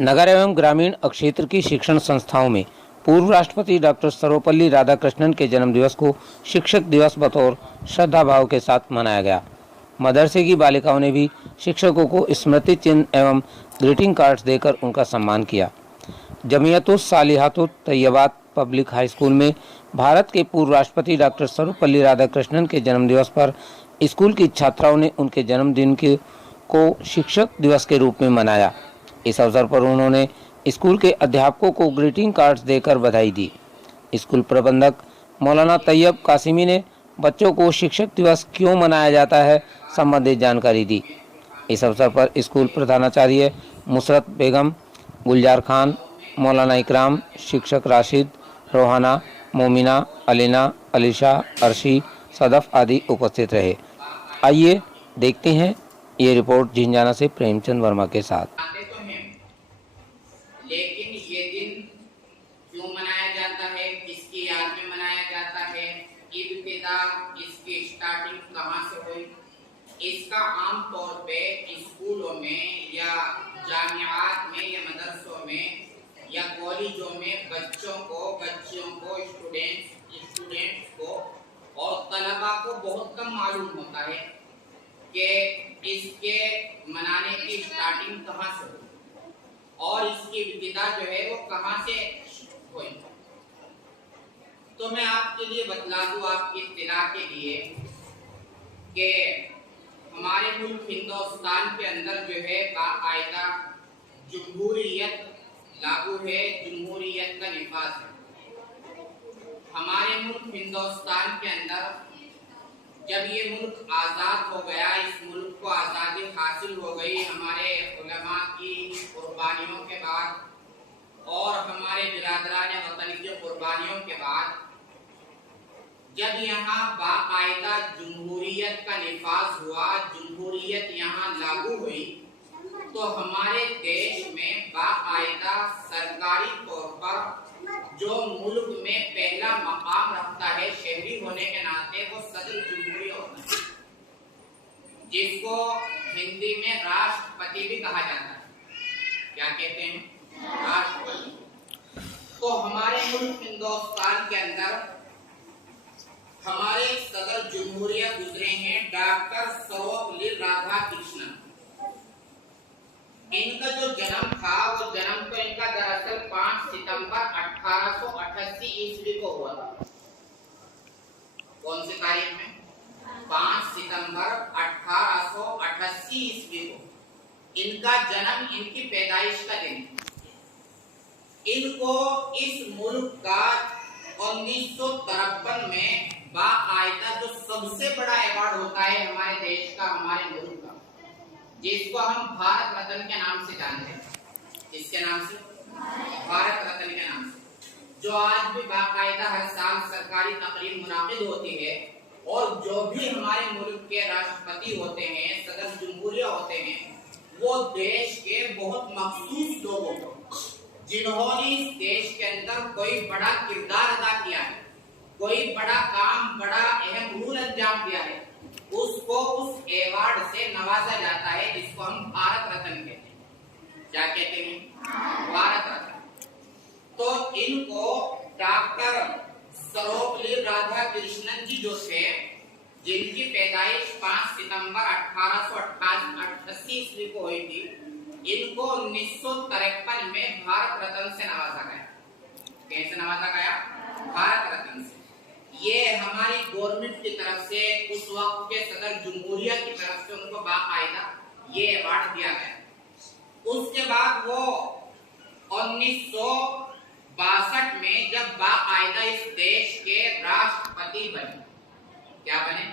नगर एवं ग्रामीण क्षेत्र की शिक्षण संस्थाओं में पूर्व राष्ट्रपति डॉक्टर सर्वपल्ली राधाकृष्णन के जन्मदिवस को शिक्षक दिवस बतौर श्रद्धा भाव के साथ मनाया गया। मदरसे की बालिकाओं ने भी शिक्षकों को स्मृति चिन्ह एवं ग्रीटिंग कार्ड्स देकर उनका सम्मान किया। जमीयतुस सालिहातुत तैयबात पब्लिक हाई स्कूल में भारत के पूर्व राष्ट्रपति डॉक्टर सर्वपल्ली राधाकृष्णन के जन्मदिवस पर स्कूल की छात्राओं ने उनके जन्मदिन को शिक्षक दिवस के रूप में मनाया। इस अवसर पर उन्होंने स्कूल के अध्यापकों को ग्रीटिंग कार्ड्स देकर बधाई दी। स्कूल प्रबंधक मौलाना तैयब कासिमी ने बच्चों को शिक्षक दिवस क्यों मनाया जाता है संबंधित जानकारी दी। इस अवसर पर स्कूल प्रधानाचार्य मुसरत बेगम, गुलजार खान, मौलाना इकराम, शिक्षक राशिद, रोहाना, मोमिना, अलीना, अलीशा, अर्शी, सदफ आदि उपस्थित रहे। आइए देखते हैं ये रिपोर्ट झिंझाना से प्रेमचंद वर्मा के साथ। लेकिन ये दिन क्यों मनाया जाता है, किसकी याद में मनाया जाता है, इब्तिदा इसकी स्टार्टिंग कहाँ से हुई, इसका आम तौर पे स्कूलों में या जामियात में या मदरसों में या कॉलेजों में बच्चों को स्टूडेंट्स को और तलबा को बहुत कम मालूम होता है कि इसके मनाने की स्टार्टिंग कहाँ से हुई और इसकी इब्तिदा जो है वो कहाँ से हुई। तो मैं आपके लिए बतला दूं, आपकी इत्तला के लिए, कि हमारे मुल्क हिंदुस्तान के अंदर जो है बाकायदा जमहूरियत लागू है, जमहूरियत का निफाज है। हमारे मुल्क हिंदुस्तान के अंदर जब ये मुल्क आज़ाद हो गया, इस मुल्क को आज़ादी हासिल हो गई हमारे उलमा की कुर्बानियों के बाद और हमारे बिरादरान वतन की कुर्बानियों के बाद, जब यहाँ बाकायदा जमहूरियत का निफाज हुआ, जमहूरियत यहाँ लागू हुई, तो हमारे देश में बाकायदा सरकारी तौर पर जो मुल्क में पहला मकाम रखता है शहरी होने के नाते, वो सदर जमहूरिया होता है, जिसको हिंदी में राष्ट्रपति भी कहा जाता है। क्या कहते हैं? राष्ट्रपति। तो हमारे मुल्क हिंदुस्तान के अंदर हमारे सदर जमहूरिया गुजरे हैं डॉक्टर सर्वपल्ली राधाकृष्णन। इनका जो जन्म था वो जन्म तो इनका दरअसल 5 सितंबर 1888 ईस्वी को हुआ था। कौन सी तारीख में? 5 सितंबर 1888 ईस्वी को इनका जन्म, इनकी पैदाइश का दिन। इनको इस मुल्क का 1953 में बाकायदा जो सबसे बड़ा अवार्ड होता है हमारे देश का, हमारे मुल्क का, जिसको हम भारत रत्न के नाम से जानते हैं। इसके नाम से? भारत रत्न के नाम से, जो आज भी बाकायदा हर साल सरकारी तकरीब मुनाकिद होती है और जो भी हमारे मुल्क के राष्ट्रपति होते हैं, सदर जमहूरिया होते हैं, वो देश के बहुत मखसूस लोगों को, जिन्होंने इस देश के अंदर कोई बड़ा किरदार अदा किया है, कोई बड़ा काम, बड़ा अहम रूल अंजाम दिया है, उसको उस अवार्ड से नवाजा जाता है, जिसको हम भारत रत्न कहते हैं। क्या कहते हैं? भारत रत्न। तो इनको डॉक्टर सर्वपल्ली राधाकृष्णन जी जो थे, जिनकी पैदाइश 5 सितंबर 1888 ईस्वी को हुई थी, इनको 1953 में भारत रत्न से नवाजा गया। कैसे नवाजा गया? भारत रत्न से। ये हमारी गवर्नमेंट की तरफ से, उस वक्त के सदर जमहूरिया की तरफ से उनको बाकायदा ये अवार्ड दिया गया। उसके बाद वो 1962 में जब बाकायदा इस देश के राष्ट्रपति बने, क्या बने?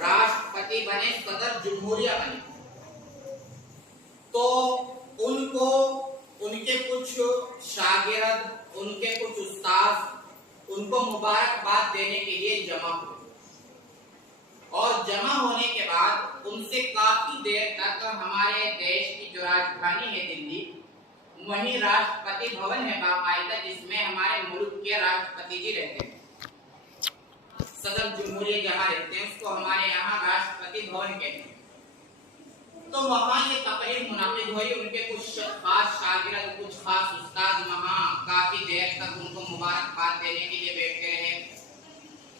राष्ट्रपति बने, सदर जमहूरिया बने, तो उनको उनके कुछ शागिर्द, उनके कुछ उस्ताद उनको मुबारकबाद देने के लिए जमा हुए और जमा होने के बाद उनसे काफी देर तक हमारे देश की जो राजधानी है दिल्ली, वहीं राष्ट्रपति भवन है बाकायदा, जिसमें हमारे मुल्क के राष्ट्रपति जी रहते हैं। सदर जमहूरिया जहाँ रहते हैं उसको हमारे यहाँ राष्ट्रपति भवन कहते हैं। तो वहां ये तकरीर मुनाकिद हुई। उनके कुछ खास शागिर्द, कुछ खास उस्ताद वहां काफी देर तक उनको मुबारकबाद देने के लिए बैठे रहे।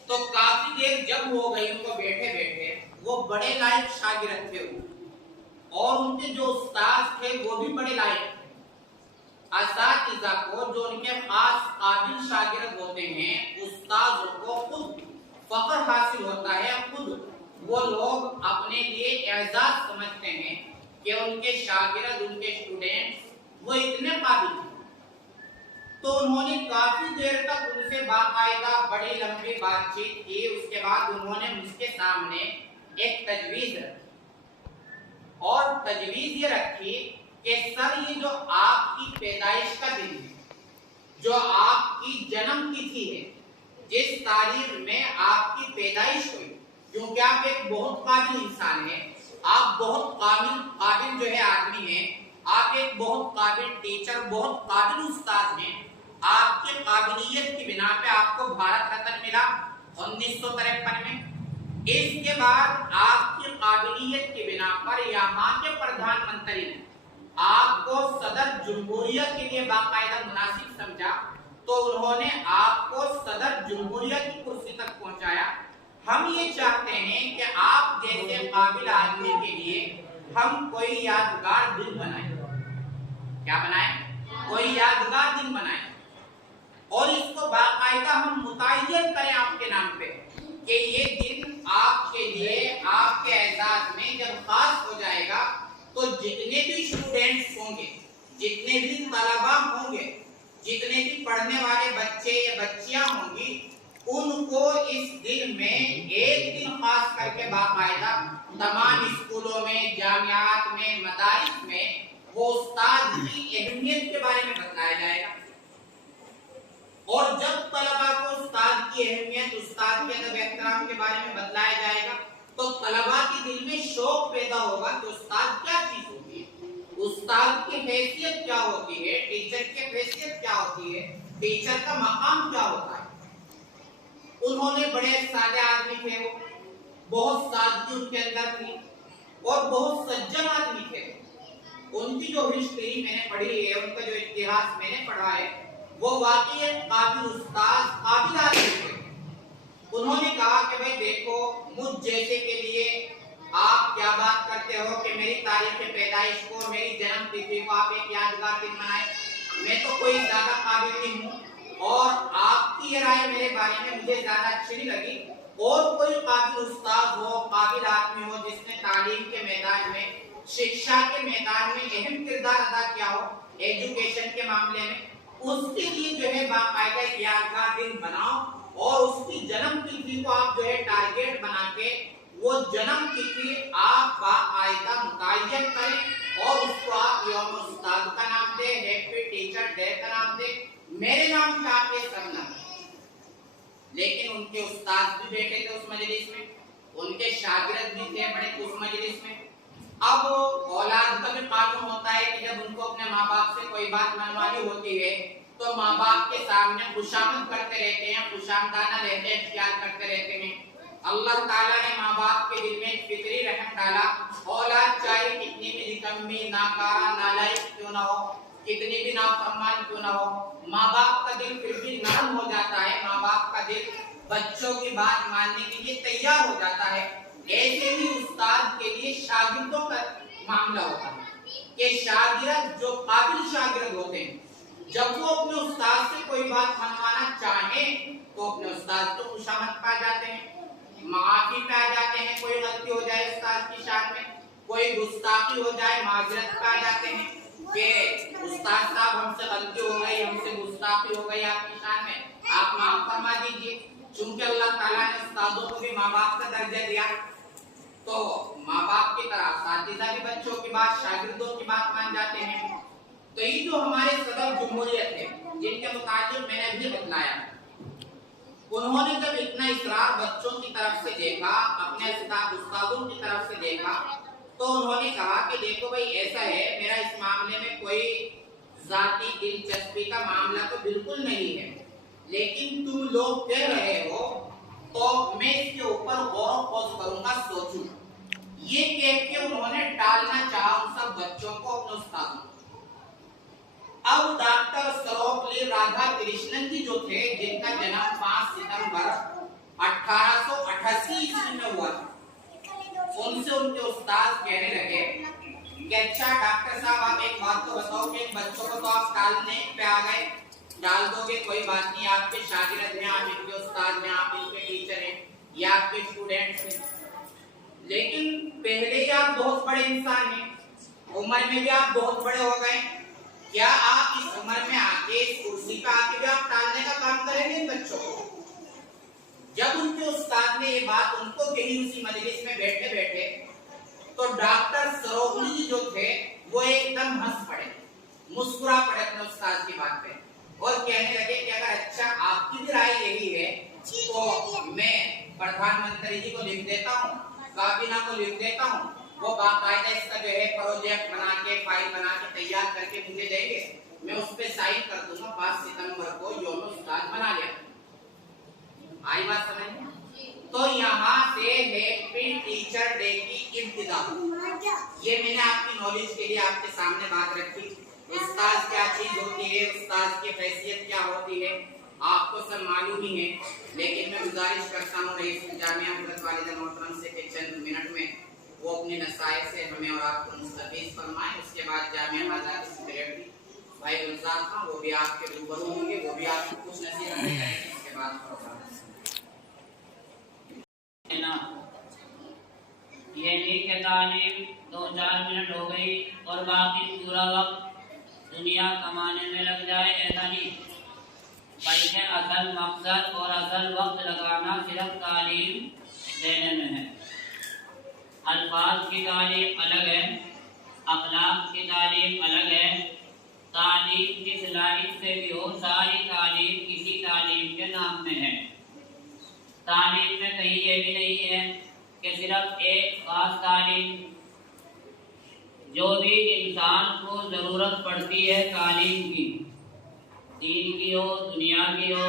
तो काफी देर जब हो गई उनको बैठे बैठे, वो बड़े लायक शागिर्द थे वो, और उनके जो उस्ताद थे वो भी बड़े लायक थे। असातिज़ा को, जो उनके खास काबिल शागिर्द होते हैं, उस्तादों को खुद फख्र हासिल होता है, खुद वो लोग अपने लिए एजाज समझते हैं कि उनके शागिर्द, उनके स्टूडेंट्स वो इतने काबिल हैं। तो उन्होंने काफी देर तक उनसे बाकायदा बड़ी लंबी बातचीत की। उसके बाद उन्होंने मुझके सामने एक तजवीज रखी, और तजवीज ये रखी कि सर, ये जो आपकी पैदाइश का दिन है, जो आपकी जन्म तिथि है, जिस तारीख में आपकी पैदाइश हुई, क्योंकि आप एक बहुत काबिल इंसान हैं, आप बहुत काबिल जो है आदमी हैं, आप एक बहुत काबिल टीचर, बहुत काबिल उस्ताद हैं। आपके काबिलियत की बिना पे आपको भारत रत्न मिला 1953 में। इसके बाद आपकी काबिलियत की बिना पर यहाँ के प्रधानमंत्री ने आपको सदर जमहूरिया के लिए बाकायदा मुनासिब समझा, तो उन्होंने आपको सदर जमहूरिया की कुर्सी तक पहुंचाया। हम ये चाहते हैं कि आप जैसे काबिल आदमी के लिए हम कोई यादगार दिन बनाएं। क्या बनाएं? कोई यादगार दिन बनाएं, और इसको बाकायदा हम मुतय्यन करें आपके नाम पे कि ये दिन आपके लिए, आपके एजाज में जब खास हो जाएगा, तो जितने भी स्टूडेंट्स होंगे, जितने भी तलबा होंगे, जितने भी पढ़ने वाले बच्चे या बच्चियां होंगी, उनको इस दिन में एक दिन खास करके बाकायदा तमाम स्कूलों में, जामियात में, मदारिस में वो उस्ताद की अहमियत के बारे में बताया जाएगा। और जब तलबा को उस्ताद की अहमियत, उस्ताद के अदब एहतराम के बारे में बताया जाएगा, तो तलबा के दिल में शौक पैदा होगा कि उस्ताद क्या चीज होती है, उस्ताद की हैसियत क्या होती है, टीचर की हैसियत क्या होती है, टीचर का मकाम क्या होता है। उन्होंने बड़े सादे आदमी थे, वो बहुत सादगी उनके अंदर थी, और बहुत सज्जन आदमी थे। उनकी जो हिस्ट्री मैंने पढ़ी है, उनका जो इतिहास मैंने पढ़ा है, वो वाकई एक काबिल उस्ताद, काबिल आदमी थे। उन्होंने कहा कि भाई देखो, मुझ जैसे के लिए आप क्या बात करते हो कि मेरी तारीख पैदाइश को, मेरी जन्म तिथि को आप एक यादगार दिन मनाएं। मैं तो कोई ज्यादा काबिल नहीं हूँ, और आपकी ये राय मेरे बारे में मुझे ज्यादा अच्छी नहीं लगी। और कोई काबिल उस्ताद हो, काबिल आदमी हो, जिसने तालीम के मैदान में, शिक्षा के मैदान में अहम किरदार अदा किया हो, एजुकेशन के मामले में, उसके लिए जो है बाकायदा यादगार दिन बनाओ, और उसकी जन्म तिथि को आप जो है टारगेट बना के वो जन्म तिथि आप बाकायदा मुतय्यन करें, और उसको आप यौम उस्ताद का नाम दे, हैप्पी टीचर डे का नाम दे, मेरे नाम से आप ये सब ना। लेकिन उनके उस्ताद भी बैठे थे उस मजलिस में, उनके शागिर्द भी थे बड़े उस मजलिस में। अब औलाद का भी कानून होता है कि जब उनको अपने माँ बाप से कोई बात मनवानी होती है, तो माँ बाप के सामने खुशामद करते रहते हैं, खुशामदाना रहते हैं, इख्तियार करते रहते हैं। अल्लाह ताला ने माँ बाप के दिल में फितरी रहम डाला। औलाद चाहे कितनी भी निकम्मी, नाकारा, नालायक क्यों ना हो, कितनी भी नाफरमान क्यों ना हो, माँ बाप का दिल फिर भी नरम हो जाता है, माँ बाप का दिल बच्चों की बात मानने के लिए तैयार हो जाता है। ऐसे ही उस्ताद के लिए शागिर्दों का मामला होता है कि शागिर्द, जो काबिल शागिर्द होते हैं, जब वो अपने उस्ताद से कोई बात मनवाना चाहे, तो अपने उस्ताद को खुशामद पा जाते हैं, माफी पा जाते हैं। कोई गलती हो जाए उस्ताद की शान में, कोई गुस्ताखी हो जाए, माजरत पा जाते हैं कि उस्ताद साहब हमसे गलती हो गई, हमसे गुस्ताखी हो गई आपकी शान में, आप माफ फरमा दीजिए। चूंकि अल्लाह ताला ने उस्तादों को भी माँ बाप का दर्जा दिया, तो माँ बाप की तरह साथीजा भी बच्चों की बात, शागिर्दों की बात मान जाते हैं। तो ये जो हमारे सदर जमहूरियत है, जिनके मुताबिक मैंने अभी बतलाया, उन्होंने जब इतना इसरार बच्चों की तरफ से देखा, अपने उस्तादों की तरफ से देखा, तो उन्होंने कहा कि देखो भाई ऐसा है, मेरा इस मामले में कोई जाती दिलचस्पी का मामला तो बिल्कुल नहीं है, लेकिन तुम लोग कह रहे हो तो मैं इसके ऊपर गौर खोज करूंगा, सोचूंगा। ये कह के उन्होंने टालना चाहा उन सब बच्चों को अपने उस्तादों। अब डॉक्टर सर्वपल्ली राधाकृष्णन जी जो थे, जिनका जन्म 5 सितंबर 1888 ईस्वी में हुआ, उनसे उनके उस्ताद कहने लगे कि अच्छा डॉक्टर साहब, आप एक बात तो बताओ कि बच्चों को तो आप टालने पे आ गए, डाल दोगे कोई बात नहीं, आपके शागिर्द हैं, आप इनके उस्ताद हैं, आप इनके टीचर हैं, या आपके स्टूडेंट्स हैं, लेकिन पहले ही आप बहुत बड़े इंसान हैं, उम्र में भी आप बहुत बड़े हो गए, क्या आप इस उम्र में आके इस कुर्सी पे आके भी आप टालने का काम करेंगे बच्चों को? जब उनके उस्ताद ने ये बात उनको कही उसी मजलिस में बैठे बैठे, तो डॉक्टर सरोपल्ली जी जो थे वो एकदम हंस पड़े, मुस्कुरा पड़े अपने उस्ताद की बात पे और कहने लगे कि अगर अच्छा आपकी भी राय यही है तो मैं प्रधानमंत्री जी को लिख देता हूँ, काबीना को लिख देता हूँ, वो बाकायदा इसका जो है प्रोजेक्ट बना के फाइल बना के तैयार करके मुझे देंगे, मैं उस पे साइन कर दूंगा, 5 सितंबर को यौम उस्ताद बना लिया। आई बात समझ? तो यहाँ से हैप्पी टीचर डे की इब्तिदा। ये मैंने आपकी नॉलेज के लिए आपके सामने बात रखी। उस्ताद क्या चीज होती है, उस्ताद की हैसियत क्या होती है, आपको सब मालूम ही है, लेकिन मैं गुजारिश करता हूँ रईस जामिया हज़रत वालिदा मोहतरम से कि चंद मिनट में वो अपने नसाए से हमें और आपको मुस्तफीज फरमाए। उसके बाद जामिया हज़रत की सेक्रेटरी भाई गुलजार खान वो भी आपके रूबरू होंगे, वो भी आपको कुछ नसीहत करेंगे। इसके बाद ये नीक के तालीम 2-4 मिनट हो गई और बाकी पूरा वक्त दुनिया कमाने में लग जाए, ऐसा नहीं, बल्कि असल मकसद और असल वक्त लगाना सिर्फ तालीम देने में है। अल्फाज की तालीम अलग है, अखलाक की तालीम अलग है। तालीम जिस लाइन से भी हो, सारी तालीम किसी तालीम के नाम में है। तालीम में कहीं ये भी नहीं है कि सिर्फ एक खास तालीम, जो भी इंसान को जरूरत पड़ती है तालीम की, दीन की हो, दुनिया की हो,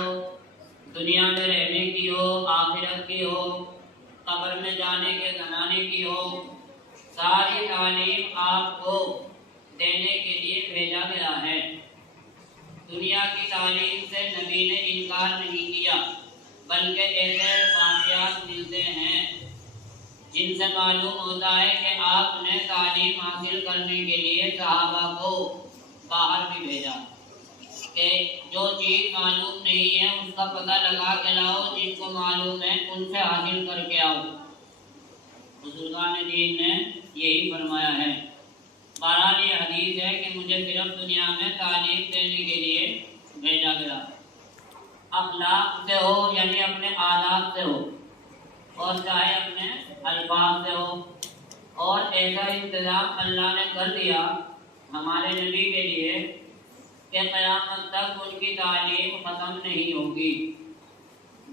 दुनिया में रहने की हो, आखिरत की हो, कब्र में जाने के ज़माने की हो, सारी तालीम आपको देने के लिए भेजा गया है। दुनिया की तालीम से नबी ने इनकार नहीं किया, बल्कि ऐसे वाक़यात मिलते हैं जिनसे मालूम होता है कि आपने तालीम हासिल करने के लिए सहाबा को बाहर भी भेजा कि जो चीज़ मालूम नहीं है उसका पता लगा के लाओ, जिनको मालूम है उनसे हासिल करके आओ। बुजुर्गान दीन ने यही फरमाया है। बहरहाल ये हदीस है कि मुझे सिर्फ दुनिया में तालीम देने के लिए भेजा गया। अखलाक से हो यानी अपने आदाब से हो, और चाहे अपने अल्फाज से हो, और ऐसा इंतजाम अल्लाह ने कर दिया हमारे नबी के लिए कि क़यामत तक उनकी तालीम ख़त्म नहीं होगी।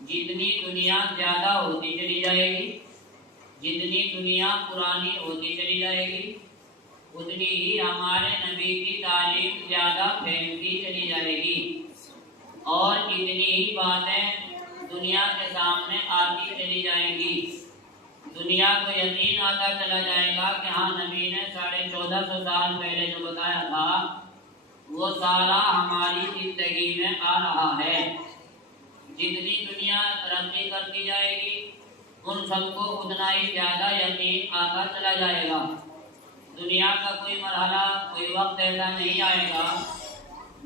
जितनी दुनिया ज़्यादा होती चली जाएगी, जितनी दुनिया पुरानी होती चली जाएगी, उतनी ही हमारे नबी की तालीम ज़्यादा फैलती चली जाएगी और इतनी ही बातें दुनिया के सामने आती चली जाएंगी। दुनिया को यकीन आता चला जाएगा कि हाँ, नबी ने 1450 साल पहले जो बताया था वो सारा हमारी जिंदगी में आ रहा है। जितनी दुनिया तरक्की करती जाएगी उन सबको उतना ही ज़्यादा यकीन आता चला जाएगा। दुनिया का कोई मरहला, कोई वक्त ऐसा नहीं आएगा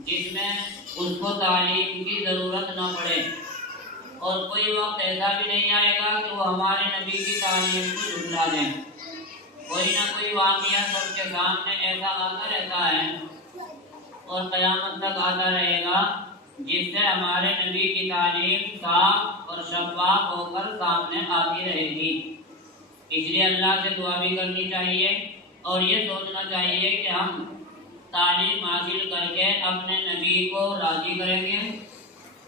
जिसमें उसको तालीम की ज़रूरत न पड़े, और कोई वक्त ऐसा भी नहीं आएगा कि वो हमारे नबी की तालीम को झुठला दें। कोई ना कोई वाक़या सबके सामने ऐसा आता रहता है और क़यामत तक आता रहेगा जिससे हमारे नबी की तालीम साफ और शफ़ाफ़ होकर सामने आती रहेगी। इसलिए अल्लाह से दुआ भी करनी चाहिए और ये सोचना चाहिए कि हम तालीम हासिल करके अपने नबी को राज़ी करेंगे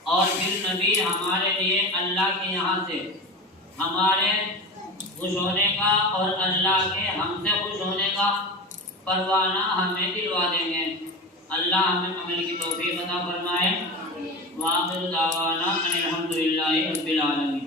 और फिर नबी हमारे लिए अल्लाह के यहाँ से हमारे खुश होने का और अल्लाह के हमसे खुश होने का परवाना हमें दिलवा देंगे। अल्लाह हमें अमल की तौफीक अता फरमाए। वाखिर दावाना अनिल हम्दुलिल्लाहि रब्बिल आलमीन।